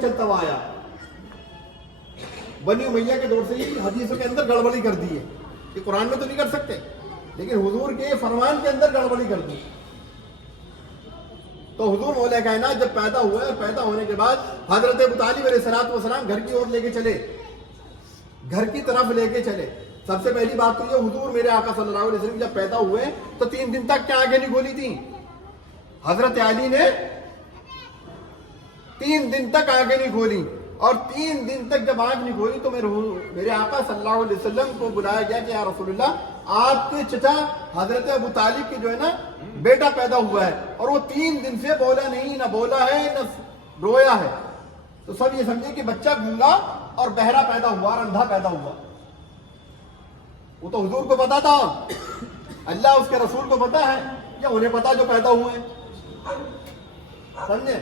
چلتا ہوا آیا. بنی امیہ کے دور سے ہی حدیثوں کے اندر گڑبڑی کر دی ہے کہ قرآن میں تو نہیں کر سکتے لیکن حضور کے فرمان کے اندر گڑبڑی کر دی. تو حضور مولا کائنات جب پیدا ہوئے اور پیدا ہونے کے بعد حضرت ابو طالب علیہ الصلوۃ والسلام گھر کی اور لے کے چلے, گھر کی طرف لے کے چلے. سب سے پہلی بات تو یہ, حضور میرے آقا صلی اللہ علیہ وسلم جب پیدا ہوئے تو 3 دن تک کیا آنکھیں نہیں کھولی تھیں؟ حضرت علی نے 3 دن تک آنکھیں نہیں کھولی, اور 3 دن تک جب آنکھ نہیں کھولی تو میرے آقا صلی اللہ علیہ وسلم کو بلایا گیا کہ یا رسول اللہ, آپ کے چچا حضرت ابو طالب کے جو ہے نا بیٹا پیدا ہوا ہے, اور وہ 3 دن سے بولا نہیں, نہ بولا ہے نہ رویا ہے. تو سب یہ سمجھے کہ بچہ گونگا اور بہرا پیدا ہوا اور اندھا پیدا ہوا. وہ تو حضور کو پتا تھا, اللہ اس کے رسول کو پتا ہے, یا انہیں پتا جو پیدا ہوئے ہیں؟ سمجھے؟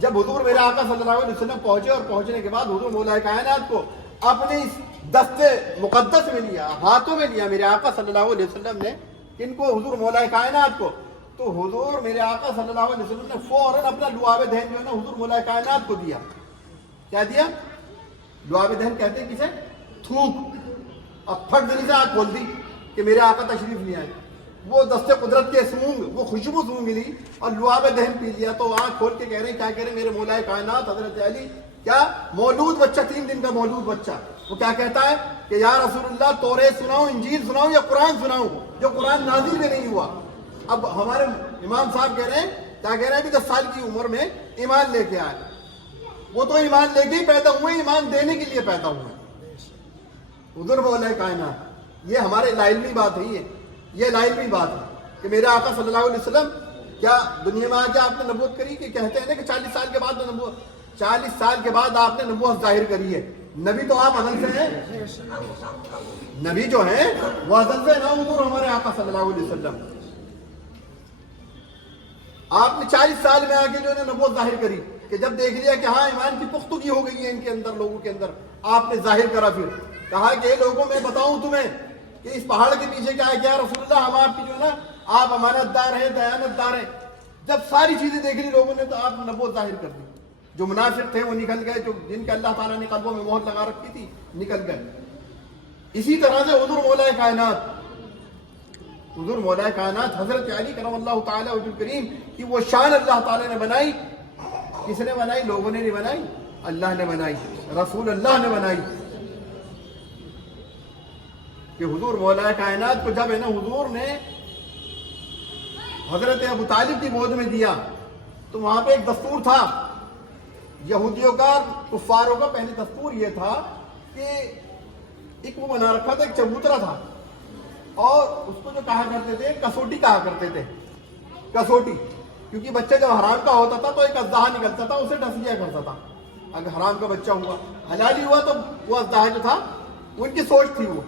جب حضور میرے آقا صلی اللہ علیہ وسلم پہنچے اور پہنچنے کے بعد حضور مولا کائنات کو اپنے اس دستے مقدس میں لیا, ہاتھوں میں لیا میرے آقا صلی اللہ علیہ وسلم نے, ان کو حضور مولا کائنات کو, تو حضور میرے آقا صلی اللہ علیہ وسلم نے فوراً اپنا لعاب دہن جو ہے نا حضور مولا کائنات کو دیا. کیا دیا؟ لعاب دہن کہتے ہیں کسے؟ تھوک. اب پھٹ دلی سے آنکھ کھول دی کہ میرے آقا تشریف لے آئے. وہ دستے قدرت کے سونگ, وہ خوشبو سونگ لی اور لعاب دہن پی لیا. تو آنکھ کھول کے کہہ رہے ہیں, کیا کہہ رہے ہیں؟ میرے مولا کائنات حضرت علی, کیا مولود بچہ, 3 دن کا مولود بچہ, وہ کیا کہتا ہے کہ یا رسول اللہ توریت سناؤں, انجیل سناؤں یا قرآن سناؤں, جو قرآن نازل بھی نہیں ہوا. اب ہمارے امام صاحب کہہ رہے ہیں, کیا کہہ رہے ہیں, ابھی 10 سال کی عمر میں ایمان لے کے آئے. وہ تو ایمان لے کے ہی پیدا ہوئے, ایمان دینے کے لیے پیدا ہوئے. حضور مولا کائنات, یہ ہمارے علمی بات ہے, یہ علمی بات ہے کہ میرے آقا صلی اللہ علیہ وسلم کیا دنیا میں آ کے آپ نے نبوت کری, کہ کہتے ہیں نا کہ 40 سال کے بعد نبوت, 40 سال کے بعد آپ نے نبوت ظاہر کری ہے. نبی تو آپ ازل سے ہیں, نبی جو ہیں وہ ازل سے نا حضور ہمارے آقا صلی اللہ علیہ وسلم. آپ نے 40 سال میں آ کے جو ہے نا نبوت ظاہر کری, کہ جب دیکھ لیا کہ ہاں ایمان کی پختگی ہو گئی ہے ان کے اندر, لوگوں کے اندر, آپ نے ظاہر کرا. پھر کہا کہ لوگوں میں بتاؤں تمہیں کہ اس پہاڑ کے پیچھے کیا ہے, کیا رسول اللہ ہم آپ کی جو ہے نا, آپ امانت دار ہیں, دیانت دار ہیں. جب ساری چیزیں دیکھ لی لوگوں نے تو آپ نے نبوت ظاہر کر دی. جو منافق تھے وہ نکل گئے, جو جن کے اللہ تعالیٰ نے قلبوں میں مہر لگا رکھی تھی نکل گئے. اسی طرح سے حضور مولا کائنات, حضور مولا کائنات حضرت علی کرم اللہ تعالیٰ وجہ کریم کی وہ شان اللہ تعالیٰ نے بنائی. کس نے بنائی؟ لوگوں نے نہیں بنائی, اللہ نے بنائی, رسول اللہ نے بنائی. کہ حضور مولا کائنات کو جب ہے نا حضور نے حضرت ابو طالب کی گود میں دیا, تو وہاں پہ ایک دستور تھا یہودیوں کا, کفاروں کا. پہلے دستور یہ تھا کہ ایک وہ بنا رکھا تھا, ایک چبوترا تھا, اور اس کو جو کہا کرتے تھے کسوٹی کہا کرتے تھے, کسوٹی. کیونکہ بچہ جب حرام کا ہوتا تھا تو ایک اژدہا نکلتا تھا, اسے ڈس لیا کرتا تھا. اگر حرام کا بچہ ہوا, حلالی ہوا تو وہ اژدہا جو تھا ان کی سوچ تھی وہ.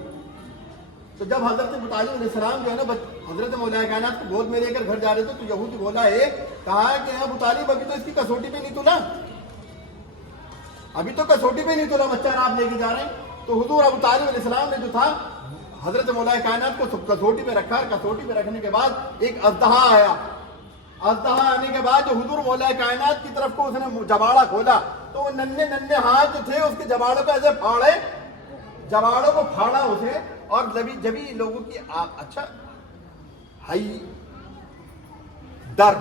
تو جب حضرت ابو طالب علیہ السلام جو ہے نا حضرت مولا کائنات کو گود میں لے کر گھر جا رہے تھے, تو یہودی بولا ایک, کہا کہ ابو طالب ابھی تو اس کی کسوٹی پہ نہیں تلا, ابھی تو کسوٹی پہ نہیں تلا بچہ آپ لے کے جا رہے ہیں. تو حضور ابو طالب علیہ السلام نے جو تھا حضرت مولا کائنات کو کسوٹی پہ رکھا. کسوٹی پہ رکھنے کے بعد ایک اژدہا آیا. اژدہا آنے کے بعد جو حضور مولا کائنات کی طرف کو اس نے جباڑا کھولا, تو وہ ننھے ننھے ہاتھ جو تھے اس کے جباڑوں کو ایسے پھاڑے, جباڑوں کو پھاڑا اسے. اور جبھی لوگوں کی اچھا ہائی در,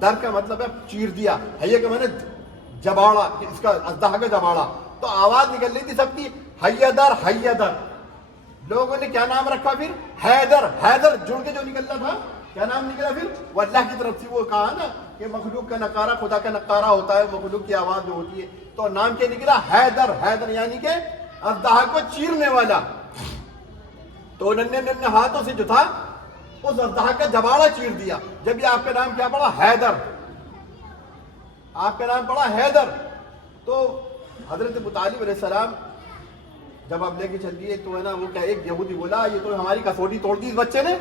در کا مطلب ہے چیر دیا, ہیے کہ میں نے جباڑا, اس کا اژدہا کا جباڑا. تو آواز نکل رہی تھی سب کی, حیدر حیدر. لوگوں نے کیا نام رکھا پھر؟ حیدر. حیدر جڑ کے جو نکلتا تھا کیا نام نکلا پھر؟ وہ اللہ کی طرف سے. وہ کہا نا کہ مخلوق کا نکارہ خدا کا نکارہ ہوتا ہے, مخلوق کی آواز جو ہوتی ہے. تو نام کیا نکلا؟ حیدر. حیدر یعنی کہ اژدہا کو چیرنے والا. تو ننھے ننھے ہاتھوں سے جو تھا اس اژدہا کا جباڑا چیر دیا. جب یہ آپ کا نام کیا پڑا؟ حیدر. آپ کا نام پڑا حیدر. تو حضرت ابو طالب علیہ السلام جب آپ لے کے چل دیے تو ہے نا, وہ کیا, ایک یہودی بولا یہ تو ہماری کسوٹی توڑ دی اس بچے نے.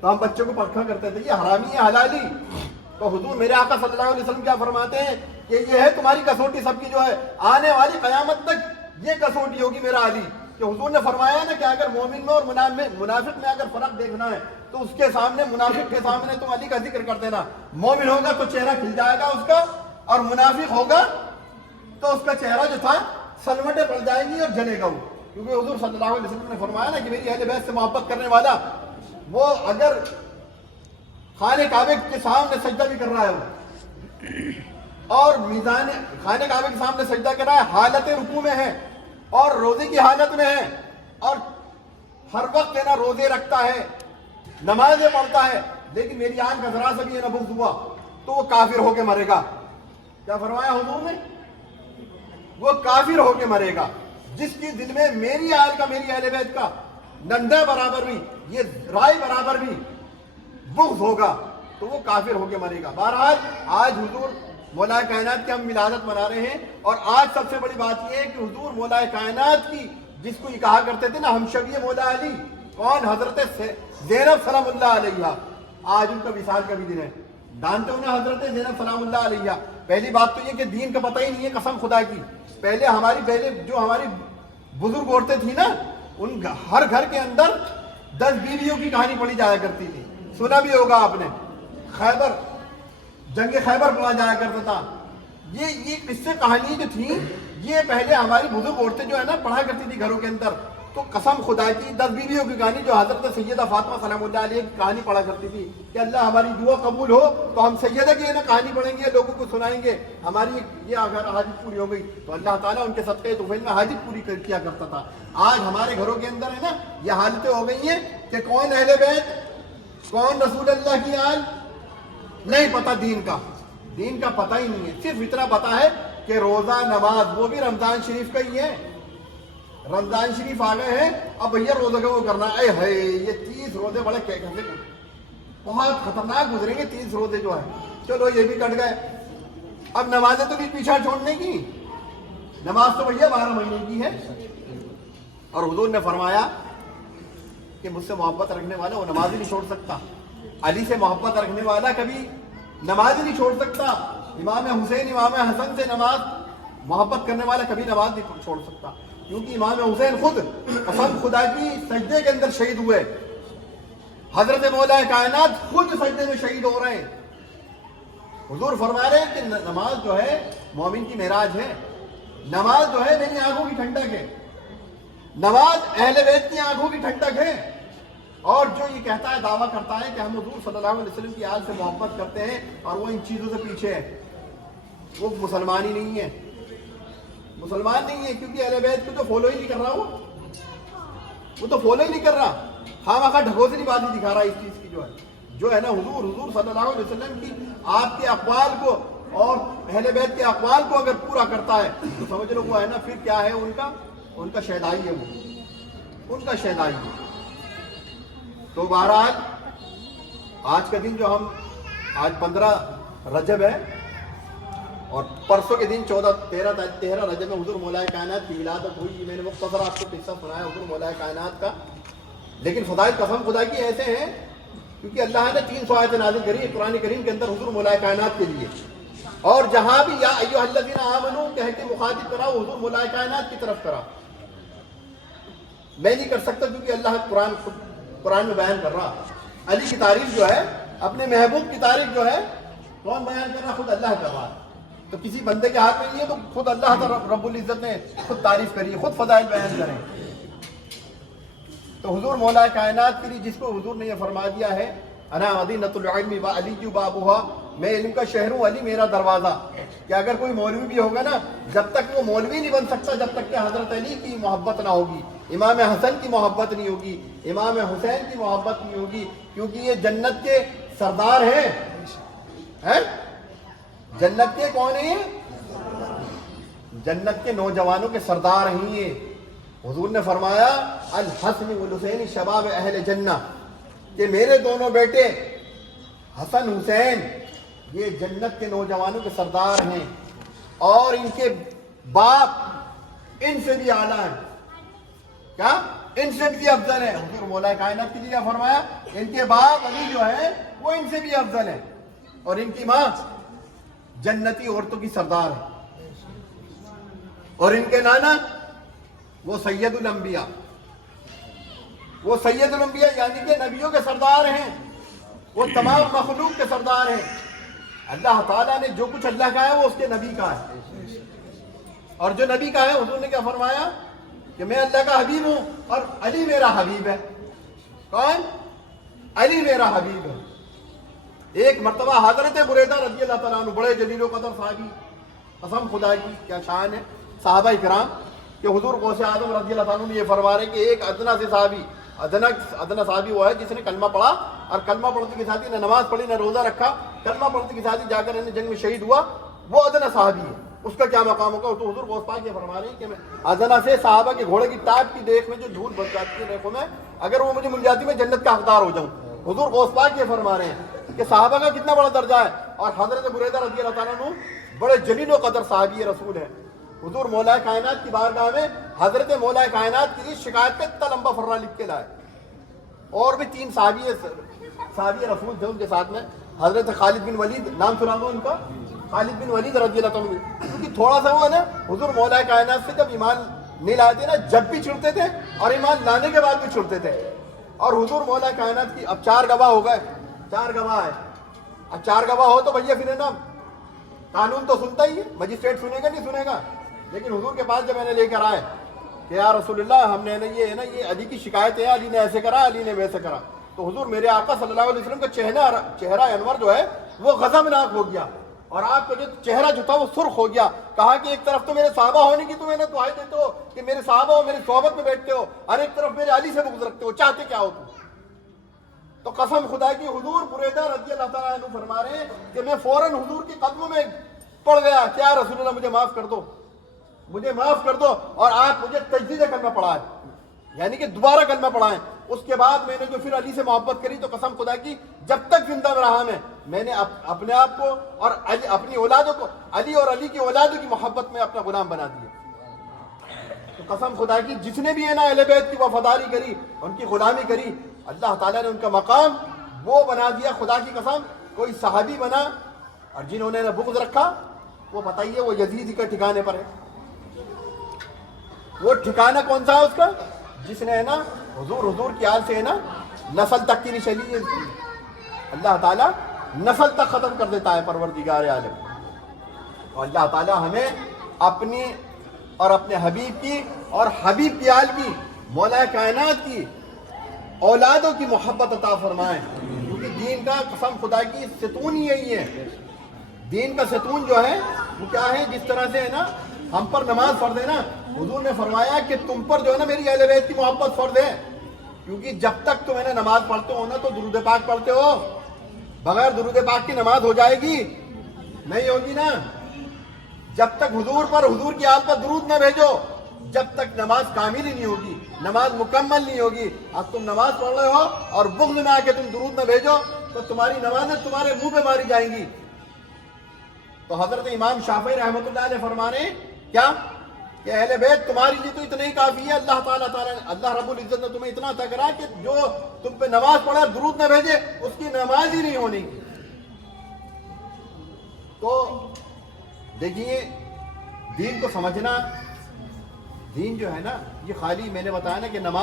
تو ہم بچوں کو پرکھا کرتے تھے یہ حرامی ہے حلالی. تو حضور میرے آقا صلی اللہ علیہ وسلم کیا فرماتے ہیں کہ یہ ہے تمہاری کسوٹی سب کی, جو ہے آنے والی قیامت تک یہ کسوٹی ہوگی میرا علی. کہ حضور نے فرمایا نا کہ اگر مومن میں اور منافق میں اگر فرق دیکھنا ہے تو اس کے سامنے, منافق کے سامنے تم علی کا ذکر کر دینا. مومن ہوگا تو چہرہ کھل جائے گا اس کا, اور منافق ہوگا تو اس کا چہرہ جو تھا سلوٹیں پڑ جائیں گی اور جلے گا وہ. کیونکہ حضور صلی اللہ علیہ وسلم نے فرمایا نا کہ میری اہل بیت سے محبت کرنے والا وہ اگر خانہ کعبے کے سامنے سجدہ بھی کر رہا ہے اور میزان خانہ کعبے کے سامنے سجدہ کر رہا ہے، حالت رکوع میں ہے اور روزے کی حالت میں ہے اور ہر وقت ہے نا روزے رکھتا ہے، نمازیں پڑھتا ہے، لیکن میری آنکھ کا ذرا سا بھی ہے نا بغض ہوا تو وہ کافر ہو کے مرے گا. کیا فرمایا حضور نے؟ وہ کافر ہو کے مرے گا. جس کی دل میں میری آل کا، میری اہل بیت کا نندا برابر بھی، یہ رائے برابر بھی بغض ہوگا تو وہ کافر ہو کے مرے گا. بہرحال آج حضور مولا کائنات کی ہم ولادت منا رہے ہیں، اور آج سب سے بڑی بات یہ ہے کہ حضور مولا کائنات کی، جس کو یہ کہا کرتے تھے نا ہم شبیہ مولا علی، کون؟ حضرت زینب سلام اللہ علیہ. آج ان کا وصال کا بھی دن ہے. جانتے ہو نا حضرت زینب سلام اللہ علیہ. پہلی بات تو یہ کہ دین کا پتہ ہی نہیں ہے قسم خدا کی. پہلے جو ہماری بزرگ عورتیں تھیں نا، ان ہر گھر کے اندر 10 بیویوں کی کہانی پڑھی جایا کرتی تھی. سنا بھی ہوگا آپ نے، جنگ خیبر پڑھا جایا کرتا تھا. یہ قصے کہانی جو تھیں یہ پہلے ہماری بزرگ عورتیں جو ہے نا پڑھا کرتی تھی گھروں کے اندر. تو قسم خدا کی 10 بیویوں کی کہانی جو حضرت سیدہ فاطمہ سلام اللہ علیہ کی کہانی پڑھا کرتی تھی کہ اللہ ہماری دعا قبول ہو تو ہم سیدہ کی نا کہانی پڑھیں گے، لوگوں کو سنائیں گے، ہماری یہ اگر حاجت پوری ہو گئی تو اللہ تعالیٰ ان کے صدقے طفیل میں حاجت پوری کیا کرتا تھا. آج ہمارے گھروں کے اندر ہے نا یہ حالتیں ہو گئی ہیں کہ کون اہل بیت، کون رسول اللہ کی آل، نہیں پتہ. دین کا پتہ ہی نہیں ہے. صرف اتنا پتہ ہے کہ روزہ نماز وہ بھی رمضان شریف کا ہی ہے. رمضان شریف آ گئے ہیں، اب بھیا روزہ کا وہ کرنا ہے. یہ 30 روزے بڑے کیسے بہت خطرناک گزریں گے 30 روزے جو ہے. چلو یہ بھی کٹ گئے. اب نمازیں تو بھی پیچھا چھوڑنے کی، نماز تو بھیا 12 مہینے کی ہے. اور حضور نے فرمایا کہ مجھ سے محبت رکھنے والا وہ نماز ہی نہیں چھوڑ سکتا. علی سے محبت رکھنے والا کبھی نماز ہی نہیں چھوڑ سکتا. امام حسین، امام حسن سے محبت کرنے والا کبھی نماز نہیں چھوڑ سکتا. کیونکہ امام حسین خود قسم خدا کی سجدے کے اندر شہید ہوئے. حضرت مولا کائنات خود سجدے میں شہید ہو رہے ہیں. حضور فرما رہے ہیں کہ نماز جو ہے مومن کی معراج ہے. نماز جو ہے میری آنکھوں کی ٹھنڈک ہے. نماز اہل بیت کی آنکھوں کی ٹھنڈک ہے. اور جو یہ کہتا ہے، دعویٰ کرتا ہے کہ ہم حضور صلی اللہ علیہ وسلم کی آل سے محبت کرتے ہیں اور وہ ان چیزوں سے پیچھے ہے، وہ مسلمان ہی نہیں ہے. مسلمان نہیں ہے، کیونکہ اہل بیت کو تو فالو ہی نہیں کر رہا. وہ تو فالو ہی نہیں کر رہا. خواہ ڈھکوسلی بات ہی دکھا رہا ہے اس چیز کی جو ہے نا حضور صلی اللہ علیہ وسلم کی آپ کے اقوال کو اور اہل بیت کے اقوال کو اگر پورا کرتا ہے تو سمجھ لو وہ ہے نا پھر کیا ہے، ان کا شہدائی ہے، وہ ان کا شہدائی ہے. تو بہرحال آج کا دن جو آج 15 رجب ہے اور پرسوں کے دن 13 رجب میں حضور مولا کائنات کی ولادت ہوئی. میں نے مختصر آپ کو قصہ سنایا حضور مولا کائنات کا، لیکن فضائل قسم خدا کی ایسے ہیں کیونکہ اللہ نے 300 آیتیں نازل کری قرآن کریم کے اندر حضور مولا کائنات کے لیے. اور جہاں بھی یا ایھا الذین آمنو کہہ کے مخاطب کرا وہ حضور مولا کائنات کی طرف کرا. میں نہیں کر سکتا کیونکہ اللہ قرآن میں بیان کر رہا. علی کی تعریف جو ہے، اپنے محبوب کی تعریف جو ہے کون بیان کر رہا؟ خود اللہ کر رہا. تو کسی بندے کے ہاتھ میں نہیں ہے، تو خود اللہ رب العزت نے خود تعریف کری، خود فضائل بیان کریں. تو حضور مولا کائنات کے لیے جس کو حضور نے یہ فرما دیا ہے انا مدینۃ العلم وعلی بابھا، میں علم کا شہر ہوں، علی میرا دروازہ. کہ اگر کوئی مولوی بھی ہوگا نا، جب تک وہ مولوی نہیں بن سکتا جب تک کہ حضرت علی کی محبت نہ ہوگی، امام حسن کی محبت نہیں ہوگی، امام حسین کی محبت نہیں ہوگی. کیونکہ یہ جنت کے سردار ہیں. جنت کے کون ہیں؟ جنت کے نوجوانوں کے سردار ہیں یہ. حضور نے فرمایا الحسن والحسین شباب اہل جنہ، کہ میرے دونوں بیٹے حسن حسین یہ جنت کے نوجوانوں کے سردار ہیں، اور ان کے باپ ان سے بھی اعلیٰ ہیں. کیا؟ ان سے بھی افضل ہیں. حضور مولا کائنات کی جگہ فرمایا ان کے باپ علی جو ہیں وہ ان سے بھی افضل ہیں، اور ان کی ماں جنتی عورتوں کی سردار ہے، اور ان کے نانا وہ سید الانبیاء، یعنی کہ نبیوں کے سردار ہیں، وہ تمام مخلوق کے سردار ہیں. اللہ تعالیٰ نے جو کچھ اللہ کا ہے وہ اس کے نبی کا ہے، اور جو نبی کا ہے حضور نے کیا فرمایا کہ میں اللہ کا حبیب ہوں اور علی میرا حبیب ہے۔ کون؟ علی میرا حبیب ہے۔ ایک مرتبہ حضرت بریدہ رضی اللہ تعالیٰ عنہ، بڑے جلیل و قدر صحابی، قسم خدا کی کیا شان ہے صحابہ کرام، کہ حضور غوث اعظم رضی اللہ تعالیٰ عنہ یہ فرما رہے کہ ایک ادنا سے صحابی، ادنا صحابی وہ ہے جس نے کلمہ پڑھا اور کلمہ پڑھنے کے ساتھ ہی نہ نماز پڑھی نہ روزہ رکھا، کلمہ پڑھنے کے ساتھ ہی جا کر جنگ میں شہید ہوا، وہ ادنا صحابی ہے، اس کا کیا مقام ہوگا؟ تو حضور غوث پاک یہ فرما رہے ہیں کہ میں ادنا سے صحابہ کے گھوڑے کی ٹاپ کی دیکھ میں جو دھول بچ جاتی ہے ریخوں میں، اگر وہ مجھے مل جاتی میں جنت کا حقدار ہو جاؤں۔ حضور غوث پاک یہ فرما رہے ہیں کہ صحابہ کا کتنا بڑا درجہ ہے، اور حضرت بریدہ رضی اللہ تعالیٰ عنہ بڑے جلیل و قدر صحابی رسول ہیں۔ حضور مولا کائنات کی بارگاہ میں حضرت مولا کائنات کی اس شکایت کا اتنا لمبا فرہ لکھ کے لائے۔ اور بھی 3 صحابی رسول تھے ان کے ساتھ میں، حضرت خالد بن ولید، نام سنا دو ان کا، خالد بن ولید رضی اللہ عنہ، کیونکہ تھوڑا سا وہ ہے نا، حضور مولا کائنات سے جب ایمان نہیں لائے تھے نا، جب بھی چھڑتے تھے اور ایمان لانے کے بعد بھی چھڑتے تھے۔ اور حضور مولا کائنات کی اب 4 گواہ ہو گئے، 4 گواہ ہے، اب 4 گواہ ہو تو بھیا پھر نا قانون تو سنتا ہی ہے، مجسٹریٹ سنے گا نہیں سنے گا، لیکن حضور کے پاس جب میں نے لے کر آئے کہ یا رسول اللہ ہم نے یہ ہے نا یہ علی کی شکایت ہے، علی نے ایسے کرا، علی نے ویسے کرا، تو حضور میرے آقا صلی اللہ علیہ وسلم کا چہرہ انور جو ہے وہ غضبناک ہو گیا، اور آپ کا جو چہرہ جو تھا وہ سرخ ہو گیا۔ کہا کہ ایک طرف تو میرے صحابہ ہونے کی تمہیں دعائی دیتے ہو کہ میرے صحابہ ہو، میری صحبت میں بیٹھتے ہو، اور ایک طرف میرے علی سے بغض رکھتے ہو، چاہتے کیا ہو تم؟ تو قسم خدا کی حضور بریدہ رضی اللہ تعالیٰ عنہ فرما رہے ہیں کہ میں فوراً حضور کے قدموں میں پڑ گیا، کیا رسول اللہ مجھے معاف کر دو، مجھے معاف کر دو، اور آپ مجھے تجدید کلمہ پڑھائیں، یعنی کہ دوبارہ کلمہ پڑھائیں۔ اس کے بعد میں نے جو پھر علی سے محبت کری تو قسم خدا کی جب تک زندہ رہا میں نے اپنے آپ کو اور اپنی اولادوں کو علی اور علی کی اولادوں کی محبت میں اپنا غلام بنا دیا۔ تو قسم خدا کی جس نے بھی ہے نا اہل بیت کی وفاداری کری، ان کی غلامی کری، اللہ تعالیٰ نے ان کا مقام وہ بنا دیا، خدا کی قسم کوئی صحابی بنا، اور جنہوں نے بغض رکھا وہ بتائیے وہ یزید کے ٹھکانے پر ہے۔ وہ ٹھکانہ کون سا ہے اس کا؟ جس نے ہے نا حضور کی آل سے ہے نا نسل تک کی نشانی ہے، اللہ تعالیٰ نسل تک ختم کر دیتا ہے پروردگار عالم۔ اور اللہ تعالیٰ ہمیں اپنی اور اپنے حبیب کی اور حبیب کی آل کی، مولا کائنات کی اولادوں کی محبت عطا فرمائیں، کیونکہ دین کا قسم خدا کی ستون ہی یہی ہے۔ دین کا ستون جو ہے وہ کیا ہے؟ جس طرح سے ہے نا ہم پر نماز فرض ہے نا، حضور نے فرمایا کہ تم پر جو ہے نا میری اہل بیت کی محبت فرض ہے، کیونکہ جب تک تم ہے نا نماز پڑھتے ہو نا تو درود پاک پڑھتے ہو، بغیر درود پاک کی نماز ہو جائے گی؟ نہیں ہوگی نا۔ جب تک حضور پر، حضور کی آل پر درود نہ بھیجو، جب تک نماز کامل ہی نہیں ہوگی، نماز مکمل نہیں ہوگی۔ اب تم نماز پڑھ رہے ہو اور بغض میں آ کے تم درود نہ بھیجو تو تمہاری نمازیں تمہارے منہ پہ ماری جائیں گی۔ تو حضرت امام شافعی رحمۃ اللہ علیہ فرما رہے ہیں کیا کہ اہل بیت تمہاری لیے تو اتنا ہی کافی ہے، اللہ رب العزت نے تمہیں اتنا عطا کرا کہ جو تم پہ نماز پڑھے درود نہ بھیجے اس کی نماز ہی نہیں ہونی۔ تو دیکھیے دین کو سمجھنا، دین جو ہے نا یہ خالی میں نے بتایا نا کہ نماز